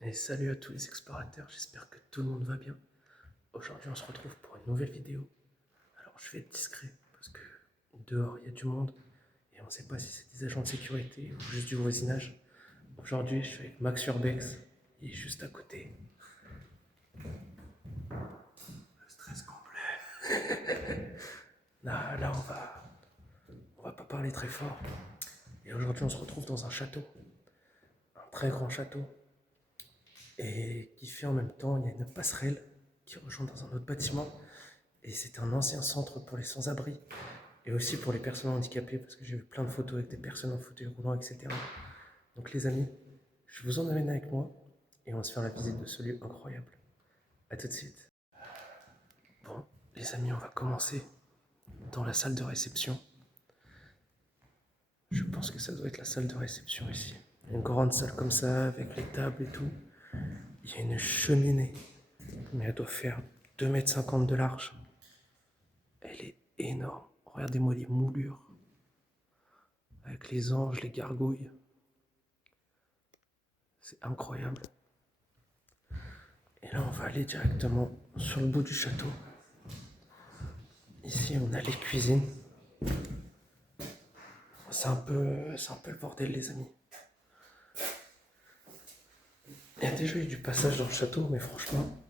Et salut à tous les explorateurs, j'espère que tout le monde va bien. Aujourd'hui on se retrouve pour une nouvelle vidéo. Alors je vais être discret parce que dehors il y a du monde et on ne sait pas si c'est des agents de sécurité ou juste du voisinage. Aujourd'hui je suis avec Max Urbex, il est juste à côté. Le stress complet. Là on va pas parler très fort. Et aujourd'hui on se retrouve dans un château, un très grand château. Et qui fait en même temps, il y a une passerelle qui rejoint dans un autre bâtiment. Et c'est un ancien centre pour les sans-abri et aussi pour les personnes handicapées parce que j'ai vu plein de photos avec des personnes en fauteuil roulant, etc. Donc les amis, je vous en amène avec moi et on va se faire la visite de ce lieu incroyable. A tout de suite. Bon, les amis, on va commencer dans la salle de réception. Je pense que ça doit être la salle de réception ici. Une grande salle comme ça avec les tables et tout. Il y a une cheminée, mais elle doit faire 2,50 m de large. Elle est énorme. Regardez-moi les moulures. Avec les anges, les gargouilles. C'est incroyable. Et là, on va aller directement sur le bout du château. Ici, on a les cuisines. C'est un peu le bordel, les amis. Il y a déjà eu du passage dans le château, mais franchement,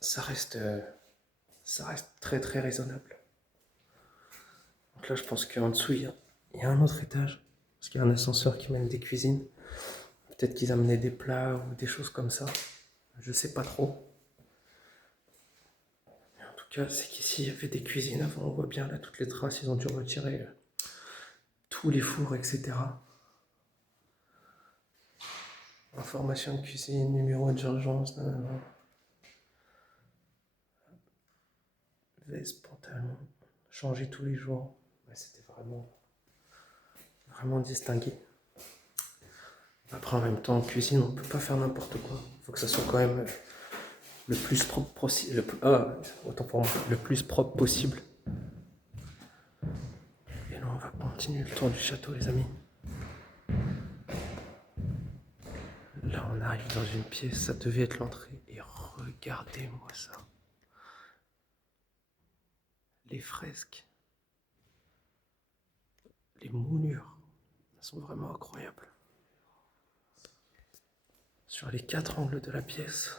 ça reste très très raisonnable. Donc là, je pense qu'en dessous, il y a un autre étage. Parce qu'il y a un ascenseur qui mène des cuisines. Peut-être qu'ils amenaient des plats ou des choses comme ça. Je sais pas trop. Mais en tout cas, c'est qu'ici, il y avait des cuisines avant. On voit bien là toutes les traces. Ils ont dû retirer tous les fours, etc. Information de cuisine, numéro d'urgence, veste, pantalon, changer tous les jours. Ouais, c'était vraiment distingué. Après, en même temps, en cuisine, on peut pas faire n'importe quoi. Il faut que ça soit quand même le plus propre possible. Autant pour moi, le plus propre possible. Et là, on va continuer le tour du château, les amis. Là, on arrive dans une pièce, ça devait être l'entrée. Et regardez-moi ça. Les fresques, les moulures, elles sont vraiment incroyables. Sur les 4 angles de la pièce,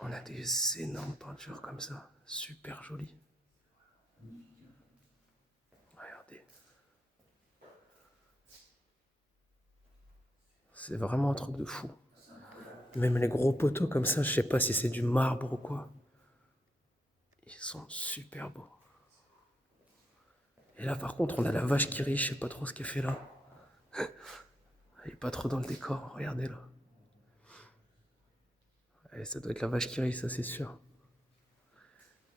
on a des énormes peintures comme ça, super jolies. Regardez. C'est vraiment un truc de fou. Même les gros poteaux comme ça, je sais pas si c'est du marbre ou quoi. Ils sont super beaux. Et là par contre, on a la vache qui rit, je sais pas trop ce qu'elle fait là. Elle est pas trop dans le décor, regardez là. Allez, ça doit être la vache qui rit, ça c'est sûr.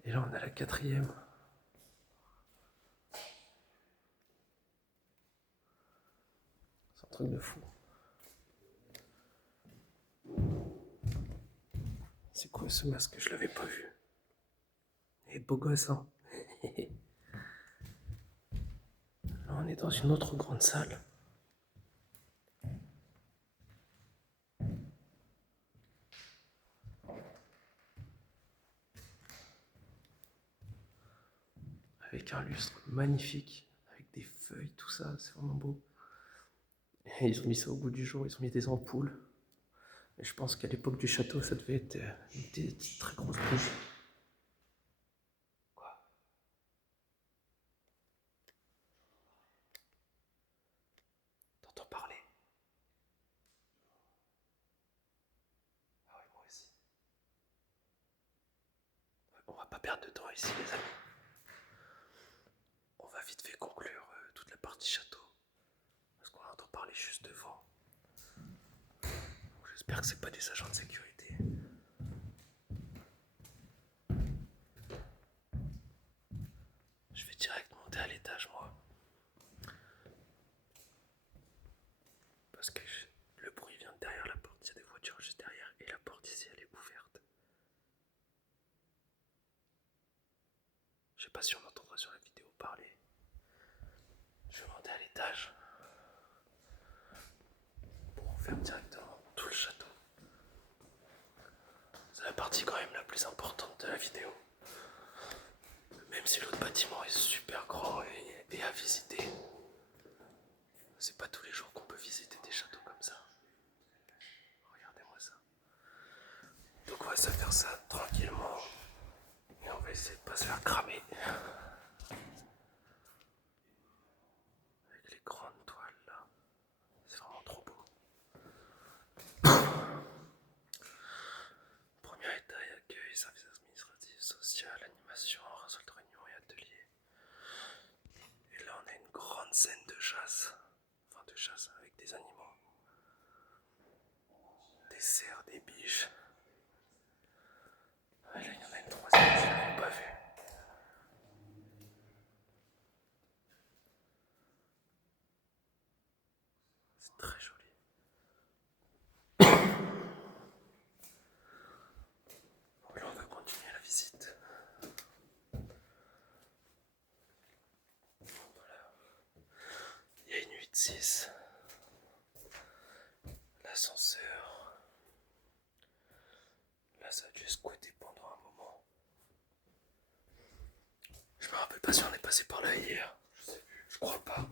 Et là on a la 4e. C'est un truc de fou. C'est quoi ce masque? Je l'avais pas vu. Et beau gosse, hein. Là on est dans une autre grande salle. Avec un lustre magnifique, avec des feuilles, tout ça, c'est vraiment beau. Et ils ont mis ça au goût du jour, ils ont mis des ampoules. Et je pense qu'à l'époque du château, ça devait être des très grosses bougies. Quoi? T'entends parler? Ah ouais, moi aussi. On va pas perdre de temps ici, les amis. On va vite fait conclure toute la partie château. Parce qu'on entend parler juste devant. Donc j'espère que c'est pas des agents de sécurité. Je vais direct monter à l'étage, moi. Parce que le bruit vient de derrière la porte. Il y a des voitures juste derrière. Et la porte ici, elle est ouverte. Je sais pas si on entend étage. Bon, on ferme directement tout le château. C'est la partie quand même la plus importante de la vidéo. Même si l'autre bâtiment est super grand et à visiter. C'est pas tous les jours qu'on peut visiter des châteaux comme ça. Regardez-moi ça. Donc on va se faire ça tranquillement. Et on va essayer de pas se faire cramer. Avec les grandes toiles là. C'est vraiment trop beau. Premier étage, accueil, services administratifs, social, animation, réseau de réunion et atelier. Et là on a une grande scène de chasse. Enfin de chasse avec des animaux. Des cerfs, des biches. Ah, là il y en a une troisième, je l'avais pas vue. C'est très joli. Bon, là on va continuer la visite. Voilà. Il y a une 8-6. L'ascenseur. Là ça a dû squatter pendant un moment. Je me rappelle pas si on est passé par là hier. Je crois pas.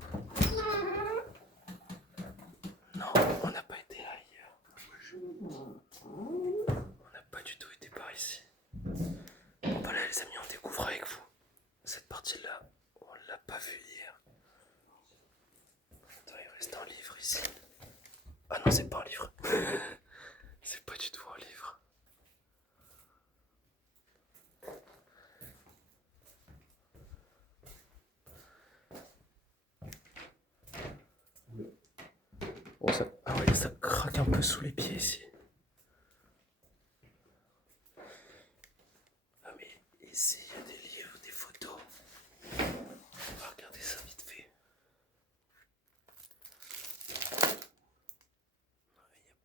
Non, on n'a pas été là hier. On n'a pas du tout été par ici. Bon bah là les amis, on découvre avec vous. Cette partie-là, on l'a pas vue hier. Attends, il reste un livre ici. Ah non, c'est pas un livre. C'est pas du tout un livre. Bon, ça... Ah ouais, ça craque un peu sous les pieds ici. Ah mais ici, il y a des livres, des photos. On va regarder ça vite fait. Il y a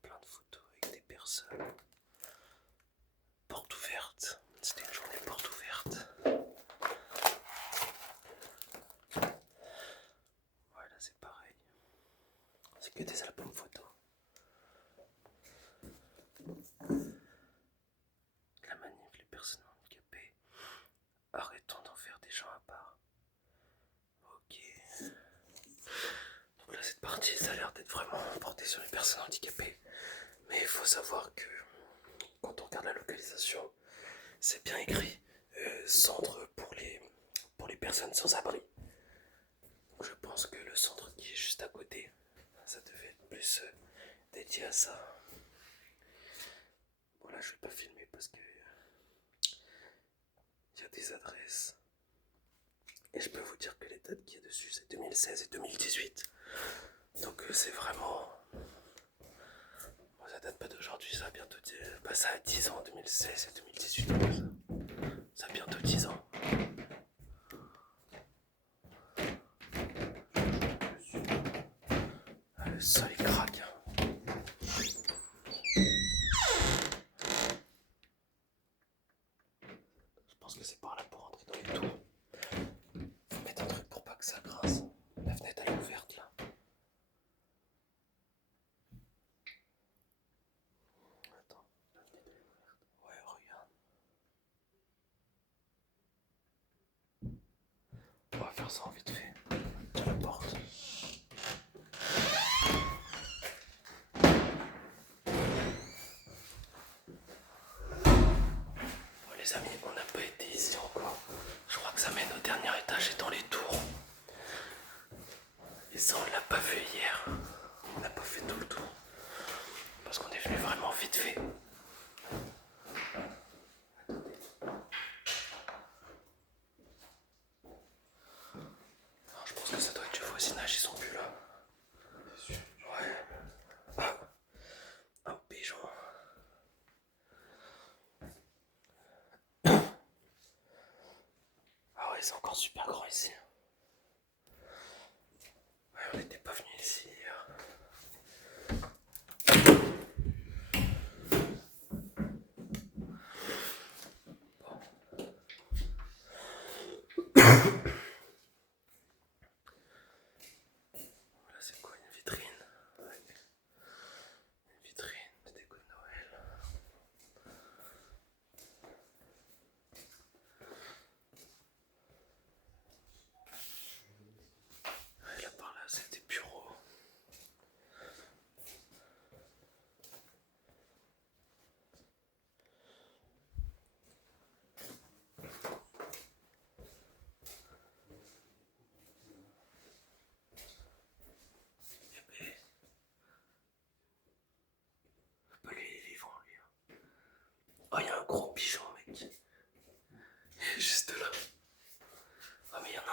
plein de photos avec des personnes. Porte ouverte. C'était une journée porte ouverte. Voilà, c'est pareil. C'est que des albums photos. La manif, les personnes handicapées. Arrêtons d'en faire des gens à part. Ok. Donc là, cette partie, ça a l'air d'être vraiment portée sur les personnes handicapées. Mais il faut savoir que quand on regarde la localisation, c'est bien écrit centre pour les personnes sans abri. Donc je pense que le centre qui est juste à côté, ça devait être plus dédié à ça. Bon là je vais pas filmer parce que il y a des adresses. Et je peux vous dire que les dates qu'il y a dessus c'est 2016 et 2018. Donc c'est vraiment... Bon, ça date pas d'aujourd'hui, ça a bientôt... Bah, ça a 10 ans, 2016 et 2018. Ça a bientôt 10 ans. Ah, le sol il craque. Je pense que c'est par là pour rentrer dans les tours. Faut mettre un truc pour pas que ça grince. La fenêtre elle est ouverte là. Attends. Ouais, regarde. On va faire ça en vite fait. De la porte. Bon les amis, on n'a pas été ici encore. Je crois que ça mène au dernier étage et dans les tours. Et ça on l'a pas vu hier. On n'a pas fait tout le tour. Parce qu'on est venu vraiment vite fait. Alors, je pense que ça doit être du voisinage, ils sont plus là. Ouais. Ah, un pigeon. Ah ouais, c'est encore super grand ici. Ouais, on n'était pas venu ici hier.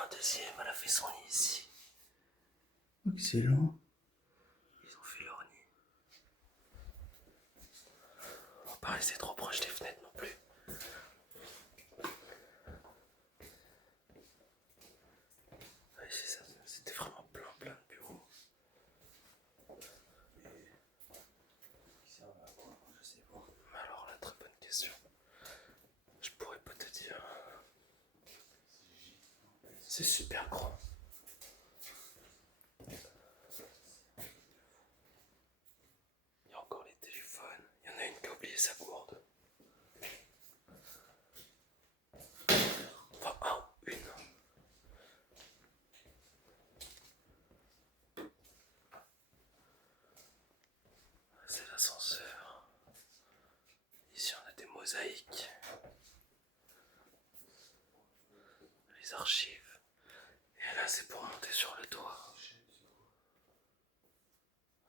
un deuxième, elle a fait son lit ici. Excellent. Ils ont fait leur nid. On va pas rester trop proche des fenêtres non plus. Ouais, c'est ça, c'était vraiment plein de bureaux. Qui servent à quoi? Je sais pas. Alors là, très bonne question. Je pourrais pas te dire. C'est super grand. Il y a encore les téléphones. Il y en a une qui a oublié sa gourde. Enfin, une. C'est l'ascenseur. Ici, on a des mosaïques. Les archives. Et là, c'est pour monter sur le toit.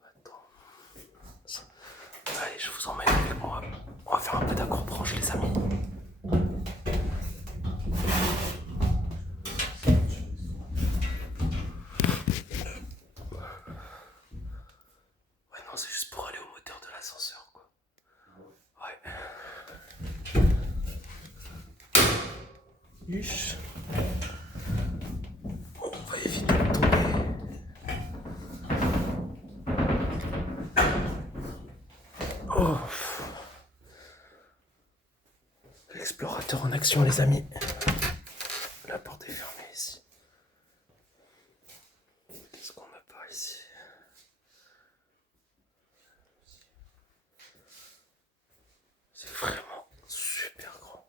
Attends. Allez, je vous emmène avec moi. On va faire un peu d'accroche, les amis. Ouais, non, c'est juste pour aller au moteur de l'ascenseur, quoi. Ouais. Huche. On va éviter de tomber. Oh. L'explorateur en action, les amis. La porte est fermée ici. Qu'est-ce qu'on a par ici? C'est vraiment super grand.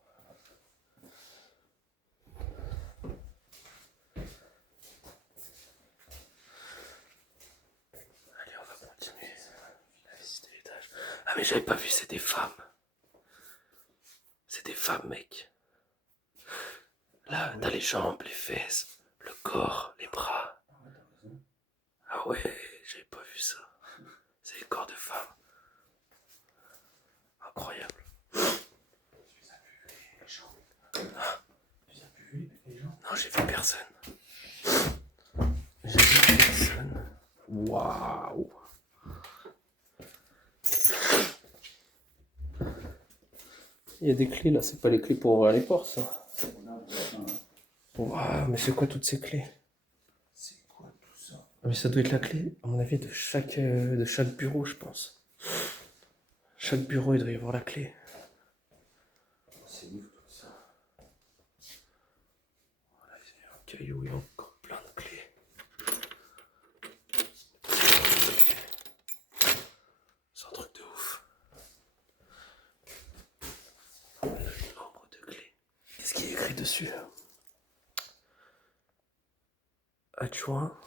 Allez, on va continuer à visiter l'étage. Ah, mais j'avais pas vu, c'est des femmes. C'est des femmes, mec. Là, t'as les jambes, les fesses, le corps, les bras. Ah ouais, j'avais pas vu ça. C'est les corps de femmes. Incroyable. Tu les as plus vus les gens? Tu les as plus vus les gens? Non, j'ai vu personne. J'ai vu personne. Waouh. Il y a des clés là, c'est pas les clés pour ouvrir les portes ça. Waouh, mais c'est quoi toutes ces clés? C'est quoi tout ça? Mais ça doit être la clé, à mon avis, de chaque bureau, je pense. Chaque bureau, il doit y avoir la clé. C'est ouf tout ça. Voilà, il y a un caillou, il y a encore plein de clés. C'est un truc de ouf. On a le nombre de clés. Qu'est-ce qui est écrit dessus? Adjoint.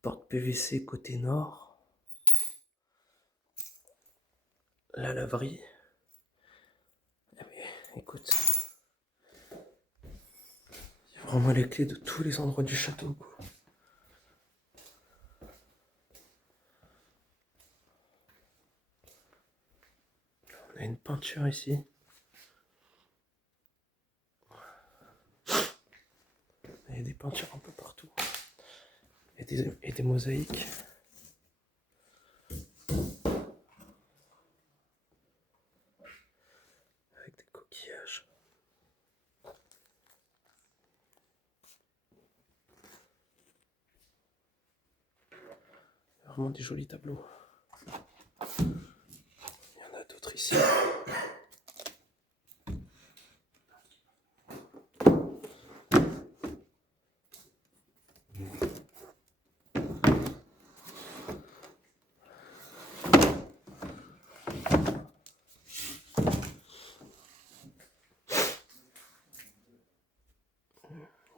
Porte PVC côté nord. La laverie. Eh bien, écoute. Il y a vraiment les clés de tous les endroits du château, quoi. On a une peinture ici. Il y a des peintures un peu partout. Et des mosaïques. Avec des coquillages. Vraiment des jolis tableaux. Il y en a d'autres ici.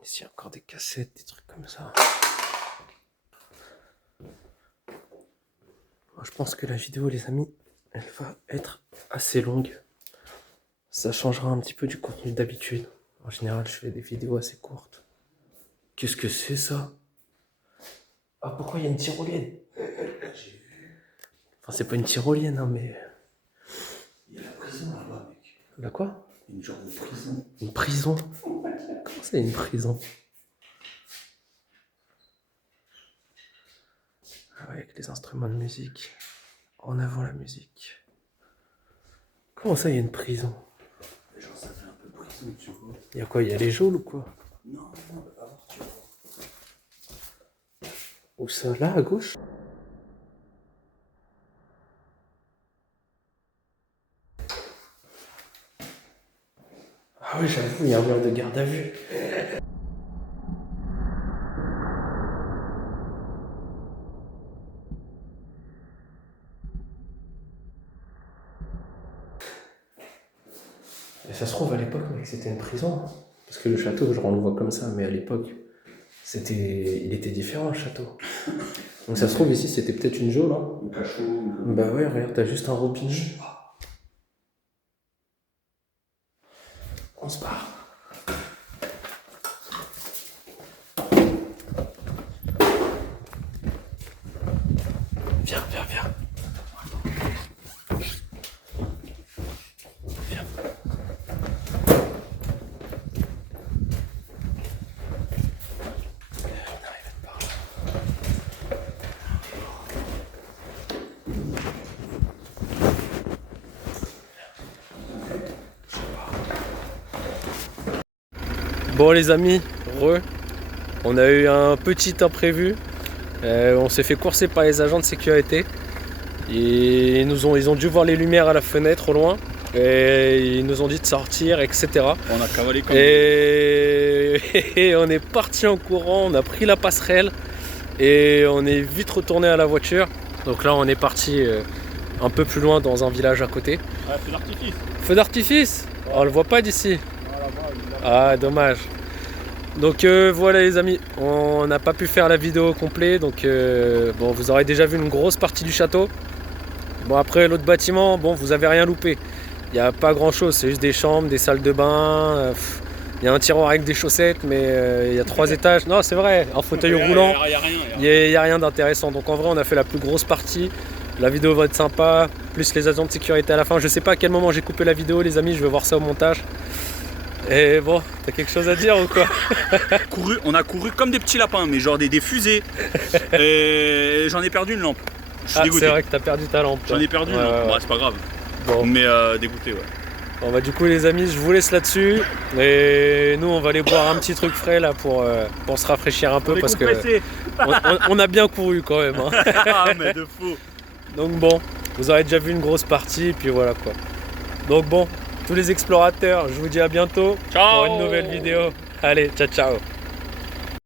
Ici encore des cassettes, des trucs comme ça. Moi, je pense que la vidéo, les amis, elle va être assez longue. Ça changera un petit peu du contenu d'habitude. En général, je fais des vidéos assez courtes. Qu'est-ce que c'est ça? Ah, pourquoi il y a une tyrolienne? J'ai vu. Enfin, c'est pas une tyrolienne, hein, mais... Il y a la prison là-bas, mec. La quoi? Une genre de prison. Une prison? ça, il y a une prison? Ah ouais, avec les instruments de musique. En avant la musique. Comment ça, il y a une prison? Genre, ça fait un peu prison, tu vois. Il y a quoi? Il y a les geôles ou quoi? Non, on va pas voir, tu vois. Où ça? Là, à gauche? Ah oui, j'avoue, il y a un mur de garde à vue. Et ça se trouve, à l'époque, mec, c'était une prison. Hein. Parce que le château, je le vois comme ça, mais à l'époque, il était différent, le château. Donc ça se trouve, ici, c'était peut-être une geôle. Hein. Un cachot. Bah ouais, regarde, t'as juste un robinet. On se barre. Viens, viens, viens. Viens. On arrive par là. Bon les amis, on a eu un petit imprévu. On s'est fait courser par les agents de sécurité. Et ils ont dû voir les lumières à la fenêtre au loin. Et ils nous ont dit de sortir, etc. On a cavalé comme Et on est parti en courant, on a pris la passerelle. Et on est vite retourné à la voiture. Donc là on est parti un peu plus loin dans un village à côté. Ah, feu d'artifice. Feu d'artifice? On le voit pas d'ici. Ah, dommage. Donc voilà les amis, on n'a pas pu faire la vidéo complète, donc bon, vous aurez déjà vu une grosse partie du château. Bon, après l'autre bâtiment, bon, vous avez rien loupé. Il n'y a pas grand chose, c'est juste des chambres, des salles de bain. Il y a un tiroir avec des chaussettes, mais il y a 3 étages. Non, c'est vrai, un fauteuil roulant. Il n'y a rien d'intéressant. Donc en vrai, on a fait la plus grosse partie. La vidéo va être sympa, plus les agents de sécurité à la fin. Je sais pas à quel moment j'ai coupé la vidéo les amis, je vais voir ça au montage. Et bon, t'as quelque chose à dire ou quoi? On a couru comme des petits lapins, mais genre des fusées. Et j'en ai perdu une lampe. Je suis dégoûté. C'est vrai que t'as perdu ta lampe. J'en ai perdu une lampe. Ouais. Bah, c'est pas grave. Bon. Mais dégoûté, ouais. Bon bah du coup les amis, je vous laisse là-dessus. Et nous on va aller boire un petit truc frais là pour se rafraîchir un peu parce que on a bien couru quand même. Hein. Ah mais de fou. Donc bon, vous aurez déjà vu une grosse partie et puis voilà quoi. Donc bon, tous les explorateurs, je vous dis à bientôt. Ciao. Pour une nouvelle vidéo. Allez, ciao ciao.